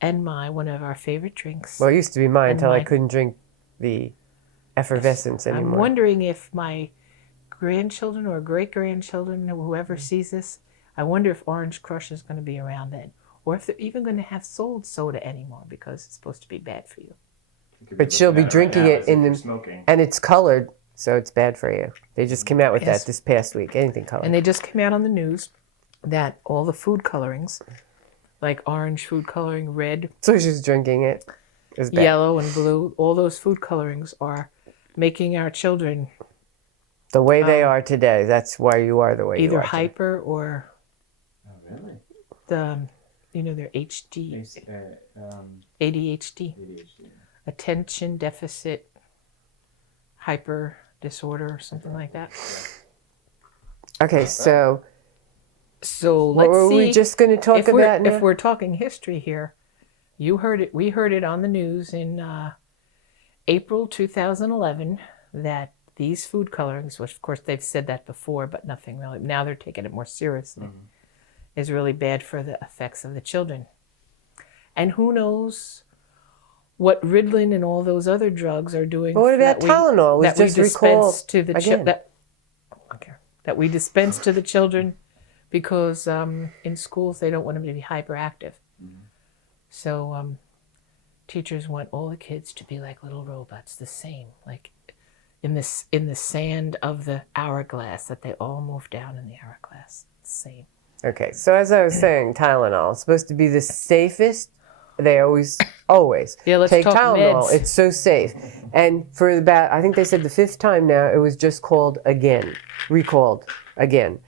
and one of our favorite drinks. well, it used to be mine And until I mine. couldn't drink the effervescence I'm anymore. wondering if my grandchildren or great-grandchildren, or whoever sees this, I wonder if Orange Crush is going to be around then. Or if they're even going to have sold soda anymore because it's supposed to be bad for you. You could But she'll looking be at drinking right now it as in if the- you're smoking. And it's colored, so it's bad for you. They just came out with Yes. that this past week. Anything colored. And they just came out on the news that all the food colorings, like orange food coloring, red, So she's drinking it. It's bad. yellow, and blue, all those food colorings are making our children The way they are today. That's why you are the way you either are. today. hyper or Oh, really? their HD, It's, ADHD, ADHD. attention deficit hyper disorder, or something like that. Okay, so So what let's were see. we just going to talk if we're, about now? if we're talking history here, you heard it. We heard it on the news in April 2011 that these food colorings, which of course they've said that before, but nothing really. Now they're taking it more seriously. Is really bad for the effects of the children. And who knows what Ritalin and all those other drugs are doing. But what about Tylenol? It was that we just dispense recalled to the again. that we dispense to the children because in schools they don't want them to be hyperactive. So teachers want all the kids to be like little robots, the same, like in the sand of the hourglass, that they all move down in the hourglass. Same. Okay, so as I was saying, Tylenol is supposed to be the safest. They always Yeah, let's take talk Tylenol. meds. It's so safe. And for about, I think they said the 5th time now, it was just recalled again.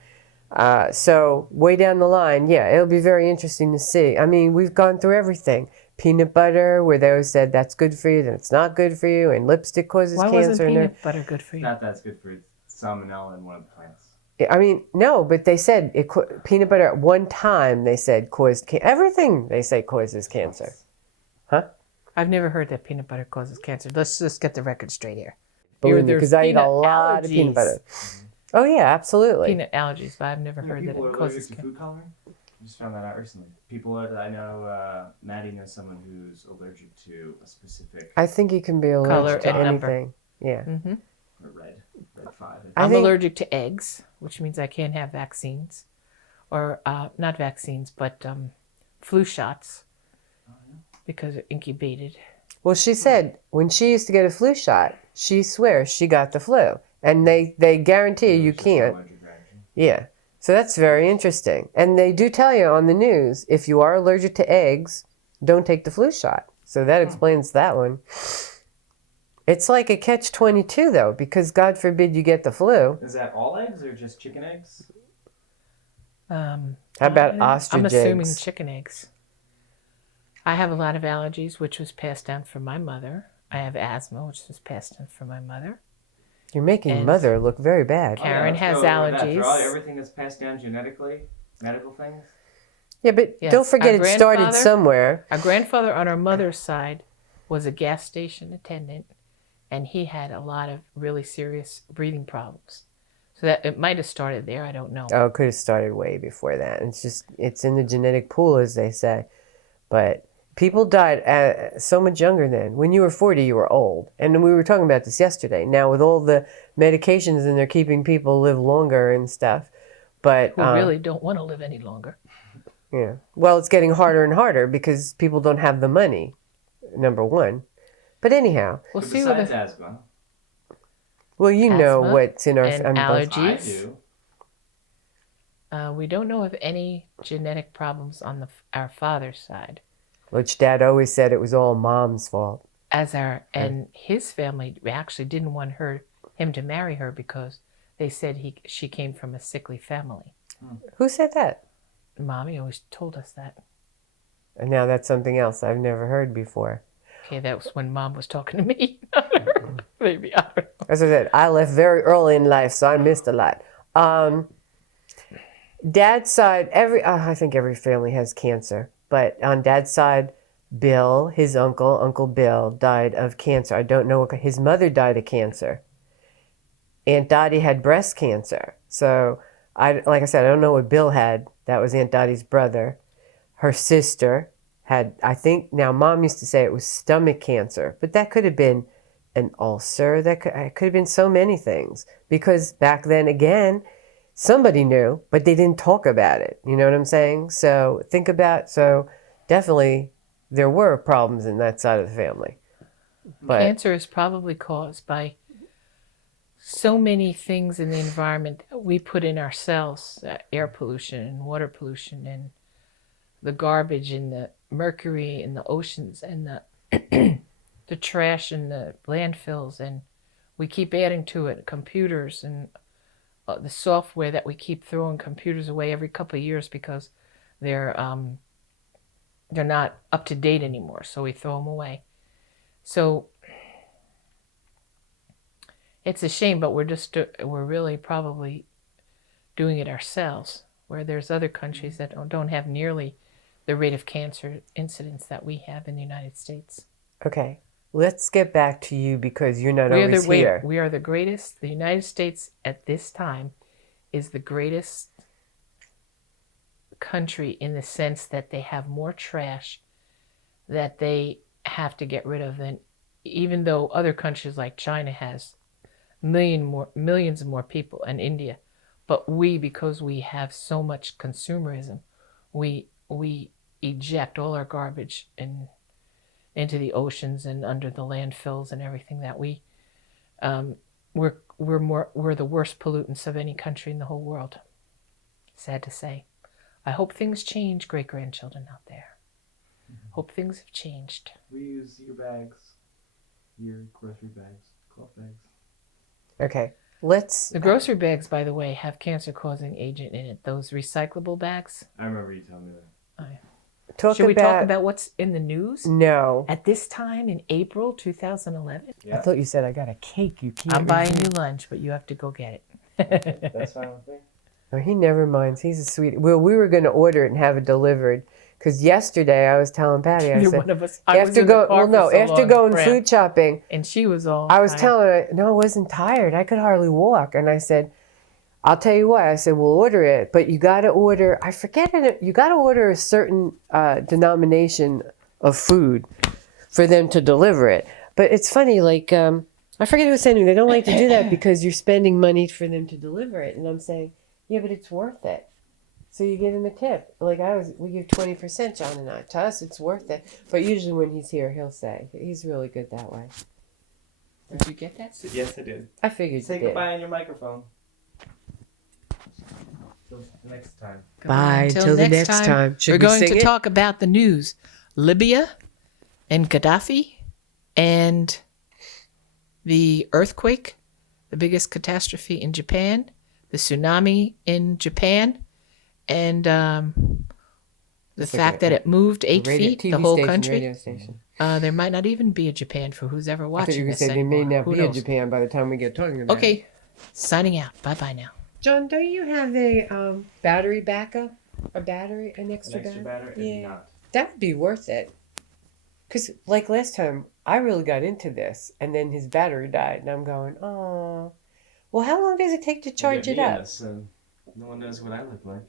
So way down the line, yeah, it'll be very interesting to see. I mean, we've gone through everything. Peanut butter, where they always said that's good for you, then it's not good for you, and lipstick causes Why cancer. wasn't peanut butter good for you? Not that's good for salmonella in one of the plants. I mean, no, but they said peanut butter at one time, they said caused everything they say causes cancer. I've never heard that peanut butter causes cancer. Let's just get the record straight here. Believe me, There's because I eat a peanut lot of peanut allergies. butter. Oh, yeah, absolutely. Peanut allergies, but I've never You know, heard that people it are causes allergic to cancer. food coloring. I just found that out recently. I know Maddie knows someone who's allergic to a specific I think you can be Color allergic to and number. anything. Yeah. red 5. I'm think- allergic to eggs, which means I can't have vaccines, or not vaccines, but flu shots because they're incubated. Well, she said when she used to get a flu shot, she swears she got the flu. And they guarantee you It's just an can't. allergic reaction. Yeah. So that's very interesting. And they do tell you on the news, if you are allergic to eggs, don't take the flu shot. So that explains that one. It's like a catch-22, though, because God forbid you get the flu. Is that all eggs or just chicken eggs? How about ostrich I'm assuming eggs? chicken eggs. I have a lot of allergies, which was passed down from my mother. I have asthma, which was passed down from my mother. You're making And- mother look very bad. Karen let's has go with that. For allergies. everything that's passed down genetically, medical things. Yeah, but Yes. don't forget Our it started grandfather- somewhere. Our grandfather on our mother's side was a gas station attendant, and he had a lot of really serious breathing problems. So that it might have started there. I don't know. Oh, it could have started way before that. It's in the genetic pool, as they say. But people died so much younger then. When you were 40, you were old. And we were talking about this yesterday. Now, with all the medications and they're keeping people live longer and stuff. But Who really don't want to live any longer. yeah. Well, it's getting harder and harder because people don't have the money, number one. But anyhow, We'll But see what besides the, asthma, well, you know Asthma what's in our and both- allergies. I do. We don't know of any genetic problems on our father's side. which Dad always said it was all Mom's fault. and his family actually didn't want him to marry her because they said she came from a sickly family. Who said that? Mommy always told us that. And now that's something else I've never heard before. Okay, that was when Mom was talking to me. Maybe, I don't know. As I said, I left very early in life, so I missed a lot. Dad's side, I think every family has cancer, but on Dad's side, Bill, his Uncle Bill, died of cancer. I don't know, his mother died of cancer. Aunt Dottie had breast cancer. So, like I said, I don't know what Bill had. That was Aunt Dottie's brother. Her sister had, I think, now Mom used to say it was stomach cancer, but that could have been an ulcer. It could have been so many things. Because back then, again, somebody knew, but they didn't talk about it. You know what I'm saying? So definitely there were problems in that side of the family. But cancer is probably caused by so many things in the environment that we put in ourselves, air pollution and water pollution and the garbage and the mercury in the oceans and the the trash in the landfills, and we keep adding to it computers and the software that we keep throwing computers away every couple of years because they're not up to date anymore, so we throw them away. So it's a shame, but we're really probably doing it ourselves, where there's other countries that don't have nearly the rate of cancer incidence that we have in the United States. okay, let's get back to you because you're not always here. We are the greatest. The United States at this time is the greatest country in the sense that they have more trash that they have to get rid of than, even though other countries like China has millions more people, and India. But because we have so much consumerism, we eject all our garbage into the oceans and under the landfills and everything that we're the worst pollutants of any country in the whole world. Sad to say. I hope things change, great-grandchildren out there. Hope things have changed. We use your bags, your grocery bags, cloth bags. Okay, The grocery bags, by the way, have cancer-causing agent in it. Those recyclable bags. I remember you telling me that. Should we talk about what's in the news? No. At this time in April 2011? Yeah. I thought you said I got a cake. You can't. I'm buying you lunch, but you have to go get it. That's fine with me. Oh, he never minds. He's a sweet. Well, we were going to order it and have it delivered. Because yesterday I was telling Patty, I said, one of us. after going food shopping, and she was all. I was telling her, no, I wasn't tired. I could hardly walk, and I said, I'll tell you what. I said, we'll order it, but you got to order. I forget it. You got to order a certain denomination of food for them to deliver it. But it's funny, like I forget who was saying they don't like to do that because you're spending money for them to deliver it, and I'm saying, yeah, but it's worth it. So you give him a tip. Like we give 20%, John and I. To us, it's worth it. But usually when he's here, he'll say. He's really good that way. Did you get that? Yes, I did. I figured Say you did. goodbye on your microphone. Till the next time. Bye. Till the next time. We're going to talk about the news. Libya and Gaddafi and the earthquake, the biggest catastrophe in Japan, the tsunami in Japan, and the fact that it moved 8 feet, the whole country. There might not even be a Japan for who's ever watching this. I thought you were going to say there may not be a Japan by the time we get talking about it. Okay, signing out. Bye-bye now. John, don't you have a battery backup? An extra battery? Yeah. Not. That would be worth it. Because like last time, I really got into this, and then his battery died, and I'm going, oh. Well, how long does it take to charge it up? No one knows what I look like.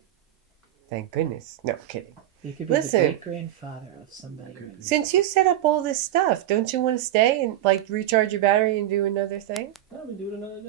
Thank goodness. No, kidding. You could be the great-grandfather of somebody. Since you set up all this stuff, don't you want to stay and like recharge your battery and do another thing? I'll be doing another day.